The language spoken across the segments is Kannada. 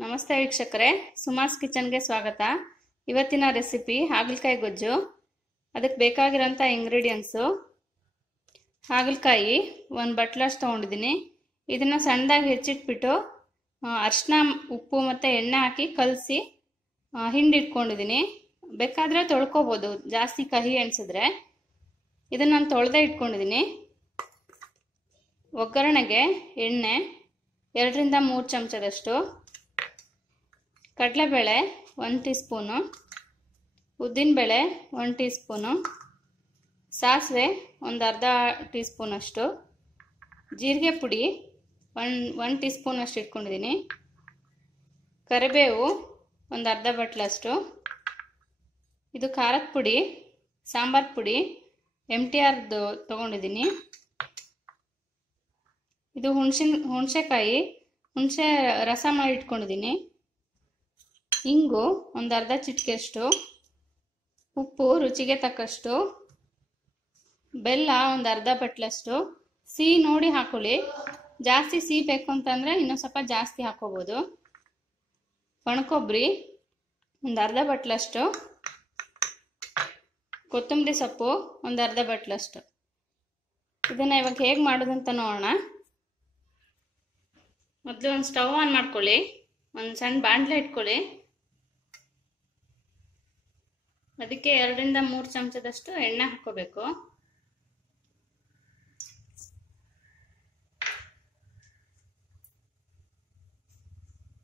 ನಮಸ್ತೆ ವೀಕ್ಷಕರೇ ಸುಮಾಸ್ ಕಿಚನ್ಗೆ ಸ್ವಾಗತ. ಇವತ್ತಿನ ರೆಸಿಪಿ ಹಾಗಲಕಾಯಿ ಗೊಜ್ಜು. ಅದಕ್ಕೆ ಬೇಕಾಗಿರೋಂಥ ಇಂಗ್ರೀಡಿಯೆಂಟ್ಸು. ಹಾಗಲಕಾಯಿ ಒಂದು ಬಟ್ಲಷ್ಟು ತೊಗೊಂಡಿದ್ದೀನಿ. ಇದನ್ನು ಸಣ್ಣದಾಗಿ ಹೆಚ್ಚಿಟ್ಬಿಟ್ಟು ಅರಿಶಿನ ಉಪ್ಪು ಮತ್ತು ಎಣ್ಣೆ ಹಾಕಿ ಕಲಸಿ ಹಿಂಡಿಟ್ಕೊಂಡಿದ್ದೀನಿ. ಬೇಕಾದರೆ ತೊಳ್ಕೊಬೋದು, ಜಾಸ್ತಿ ಕಹಿ ಎಣಿಸಿದ್ರೆ. ಇದನ್ನು ನಾನು ತೊಳೆದೇ ಇಟ್ಕೊಂಡಿದ್ದೀನಿ. ಒಗ್ಗರಣೆಗೆ ಎಣ್ಣೆ, ಎರಡರಿಂದ ಮೂರು ಚಮಚದಷ್ಟು. ಕಡಲೆಬೇಳೆ ಒಂದು ಟೀ ಸ್ಪೂನು ಉದ್ದಿನಬೇಳೆ ಒಂದು ಟೀ ಸ್ಪೂನು ಸಾಸಿವೆ ಒಂದು ಅರ್ಧ ಟೀ ಸ್ಪೂನಷ್ಟು ಜೀರಿಗೆ ಪುಡಿ ಒನ್ ಒನ್ ಟೀ ಸ್ಪೂನಷ್ಟು ಇಟ್ಕೊಂಡಿದ್ದೀನಿ, ಕರಿಬೇವು ಒಂದು ಅರ್ಧ ಬಟ್ಲಷ್ಟು, ಇದು ಖಾರದ ಪುಡಿ, ಸಾಂಬಾರು ಪುಡಿ ಎಂ ಟಿ ಆರ್ದು ತೊಗೊಂಡಿದ್ದೀನಿ. ಇದು ಹುಣಸಿನ, ಹುಣಸೆಕಾಯಿ, ಹುಣಸೆ ರಸ ಮಾಡಿ ಇಟ್ಕೊಂಡಿದ್ದೀನಿ. ಇಂಗು ಒಂದು ಅರ್ಧ ಚಿಟಿಕೆಯಷ್ಟು, ಉಪ್ಪು ರುಚಿಗೆ ತಕ್ಕಷ್ಟು, ಬೆಲ್ಲ ಒಂದು ಅರ್ಧ ಬಟ್ಲಷ್ಟು, ಸಿಹಿ ನೋಡಿ ಹಾಕೊಳ್ಳಿ. ಜಾಸ್ತಿ ಸಿಹಿ ಬೇಕು ಅಂತಂದರೆ ಇನ್ನೂ ಸ್ವಲ್ಪ ಜಾಸ್ತಿ ಹಾಕೋಬೋದು. ಒಣಕೊಬ್ಬರಿ ಒಂದು ಅರ್ಧ ಬಟ್ಲಷ್ಟು, ಕೊತ್ತಂಬರಿ ಸೊಪ್ಪು ಒಂದು ಅರ್ಧ ಬಟ್ಲಷ್ಟು. ಇದನ್ನು ಇವಾಗ ಹೇಗೆ ಮಾಡೋದಂತ ನೋಡೋಣ. ಮೊದಲು ಒಂದು ಸ್ಟವ್ ಆನ್ ಮಾಡ್ಕೊಳ್ಳಿ, ಒಂದು ಸಣ್ಣ ಬಾಂಡ್ಲೆ ಇಟ್ಕೊಳ್ಳಿ. ಅದಕ್ಕೆ ಎರಡರಿಂದ ಮೂರು ಚಮಚದಷ್ಟು ಎಣ್ಣೆ ಹಾಕೋಬೇಕು.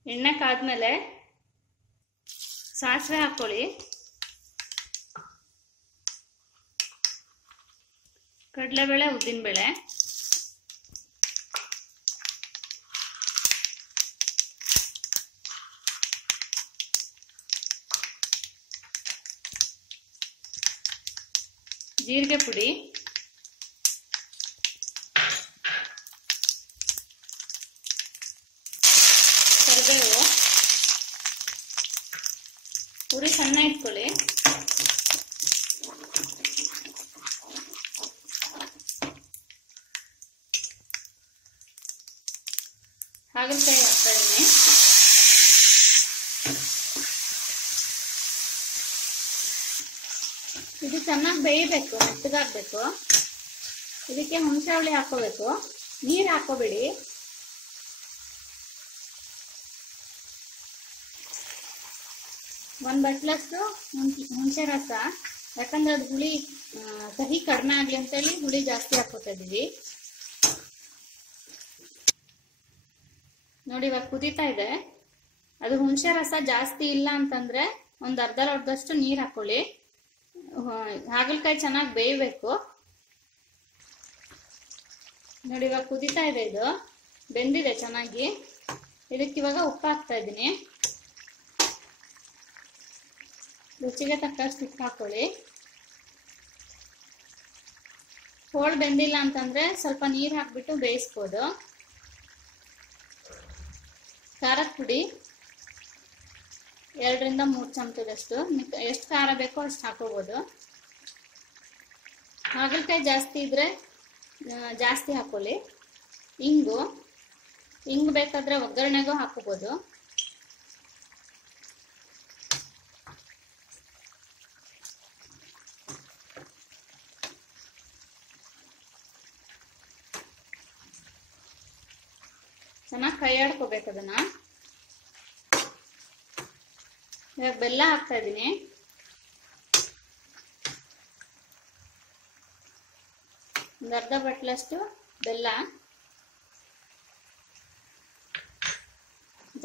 ಎಣ್ಣೆ ಕಾದ್ಮೇಲೆ ಸಾಸಿವೆ ಹಾಕೊಳ್ಳಿ. ಕಡಲೆಬೇಳೆ ಉದ್ದಿನಬೇಳೆ. ಜೀರಿಗೆ ಪುಡಿ. ಕರಿಬೇವು. ಪುಡಿ ಸಣ್ಣ ಇಟ್ಕೊಳ್ಳಿ. ಹಾಗಲಕಾಯಿ ಹಾಕ್ತಾ ಇದ್ದೀನಿ ಇದು ಚೆನ್ನಾಗಿ ಬೇಯಬೇಕು, ಮೆತ್ತಗಾಗಬೇಕು. ಇದಕ್ಕೆ ಹುಣಸಾವಳಿ ಹಾಕೋಬೇಕು ನೀರು ಹಾಕೋಬೇಡಿ ಒಂದು ಬಟ್ಲಷ್ಟು ಹುಣಸೆ ರಸ. ಯಾಕಂದ್ರೆ ಅದು ಹುಳಿ ಸಹಿ ಕಡಿಮೆ ಆಗಲಿ ಅಂತೇಳಿ ಹುಳಿ ಜಾಸ್ತಿ ಹಾಕೋತಾ ಇದ್ದೀವಿ. ನೋಡಿ, ಇವಾಗ ಕುದೀತಾ ಇದೆ. ಅದು ಹುಣಸೆ ರಸ ಜಾಸ್ತಿ ಇಲ್ಲ ಅಂತಂದ್ರೆ ಒಂದು ಅರ್ಧ ಲೋಟದಷ್ಟು ನೀರು ಹಾಕೊಳ್ಳಿ. ಹಾಗಲಕಾಯಿ ಚೆನ್ನಾಗಿ ಬೇಯಬೇಕು. ನೋಡಿ, ಇವಾಗ ಕುದೀತಾ ಇದೆ ಇದು. ಬೆಂದಿದೆ ಚೆನ್ನಾಗಿ. ಇದಕ್ಕೆ ಇವಾಗ ಉಪ್ಪು ಹಾಕ್ತಾ ಇದ್ದೀನಿ. ರುಚಿಗೆ ತಕ್ಕಷ್ಟು ಉಪ್ಪು ಹಾಕೊಳ್ಳಿ. ಹೋಳು ಬೆಂದಿಲ್ಲ ಅಂತಂದ್ರೆ ಸ್ವಲ್ಪ ನೀರು ಹಾಕ್ಬಿಟ್ಟು ಬೇಯಿಸ್ಬೋದು. ಖಾರದ ಪುಡಿ. ಎರಡರಿಂದ ಮೂರು ಚಮಚದಷ್ಟು. ಎಷ್ಟು ಖಾರ ಬೇಕೋ ಅಷ್ಟು ಹಾಕೋಬೋದು. ಹಾಗಲಕಾಯಿ ಜಾಸ್ತಿ ಇದ್ರೆ ಜಾಸ್ತಿ ಹಾಕೊಳ್ಳಿ. ಇಂಗು. ಇಂಗು ಬೇಕಾದ್ರೆ ಒಗ್ಗರಣೆಗೂ ಹಾಕೋಬೋದು. ಚೆನ್ನಾಗಿ ಕೈ ಆಡ್ಕೋಬೇಕು ಅದನ್ನ. ಇವಾಗ ಬೆಲ್ಲ ಹಾಕ್ತಾ ಇದ್ದೀನಿ. ಒಂದು ಅರ್ಧ ಬಟ್ಲಷ್ಟು ಬೆಲ್ಲ.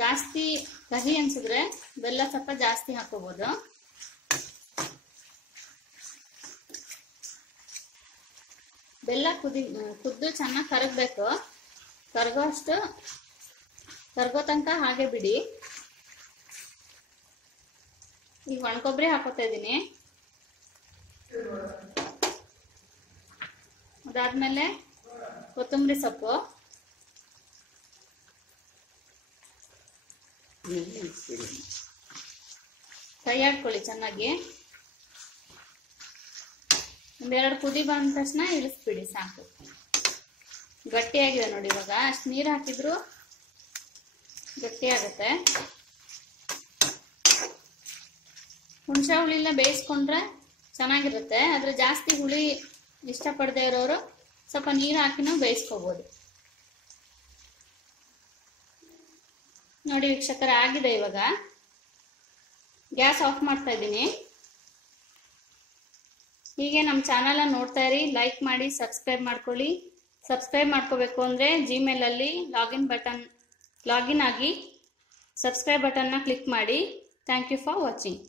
ಜಾಸ್ತಿ ಕಹಿ ಅನ್ಸಿದ್ರೆ ಬೆಲ್ಲ ಸ್ವಲ್ಪ ಜಾಸ್ತಿ ಹಾಕೋಬಹುದು ಬೆಲ್ಲ ಕುದಿ, ಕುದ್ದು ಚೆನ್ನಾಗಿ ಕರಗಬೇಕು. ಕರಗೋ ಅಷ್ಟು ಕರಗೋ ತನಕ ಹಾಗೆ ಬಿಡಿ. ಈಗ ಒಣಕೊಬ್ಬರಿ ಹಾಕೋತಾ ಇದ್ದೀನಿ. ಅದಾದ್ಮೇಲೆ ಕೊತ್ತಂಬರಿ ಸೊಪ್ಪು. ಕೈ ಆಡ್ಕೊಳ್ಳಿ ಚೆನ್ನಾಗಿ. ಒಂದೆರಡು ಕುದಿ ಬಂದ ತಕ್ಷಣ ಇಳಿಸ್ಬಿಡಿ ಸಾಕು. ಗಟ್ಟಿಯಾಗಿದೆ ನೋಡಿ ಇವಾಗ. ಅಷ್ಟು ನೀರು ಹಾಕಿದ್ರು ಗಟ್ಟಿ ಹುಣಸೆ ಹುಳಿನ ಬೇಯಿಸ್ಕೊಂಡ್ರೆ ಚೆನ್ನಾಗಿರುತ್ತೆ. ಆದರೆ ಜಾಸ್ತಿ ಹುಳಿ ಇಷ್ಟಪಡದೆ ಇರೋರು ಸ್ವಲ್ಪ ನೀರು ಹಾಕಿನೂ ಬೇಯಿಸ್ಕೋಬೋದು. ನೋಡಿ ವೀಕ್ಷಕರ, ಆಗಿದೆ ಇವಾಗ. ಗ್ಯಾಸ್ ಆಫ್ ಮಾಡ್ತಾ ಇದ್ದೀನಿ. ಹೀಗೆ ನಮ್ಮ ಚಾನಲ್ ನೋಡ್ತಾ ಇರಿ, ಲೈಕ್ ಮಾಡಿ, ಸಬ್ಸ್ಕ್ರೈಬ್ ಮಾಡ್ಕೊಳ್ಳಿ. ಸಬ್ಸ್ಕ್ರೈಬ್ ಮಾಡ್ಕೋಬೇಕು ಅಂದರೆ ಜಿಮೇಲಲ್ಲಿ ಲಾಗಿನ್ ಬಟನ್, ಲಾಗಿನ್ ಆಗಿ ಸಬ್ಸ್ಕ್ರೈಬ್ ಬಟನ್ನ ಕ್ಲಿಕ್ ಮಾಡಿ. Thank you for watching.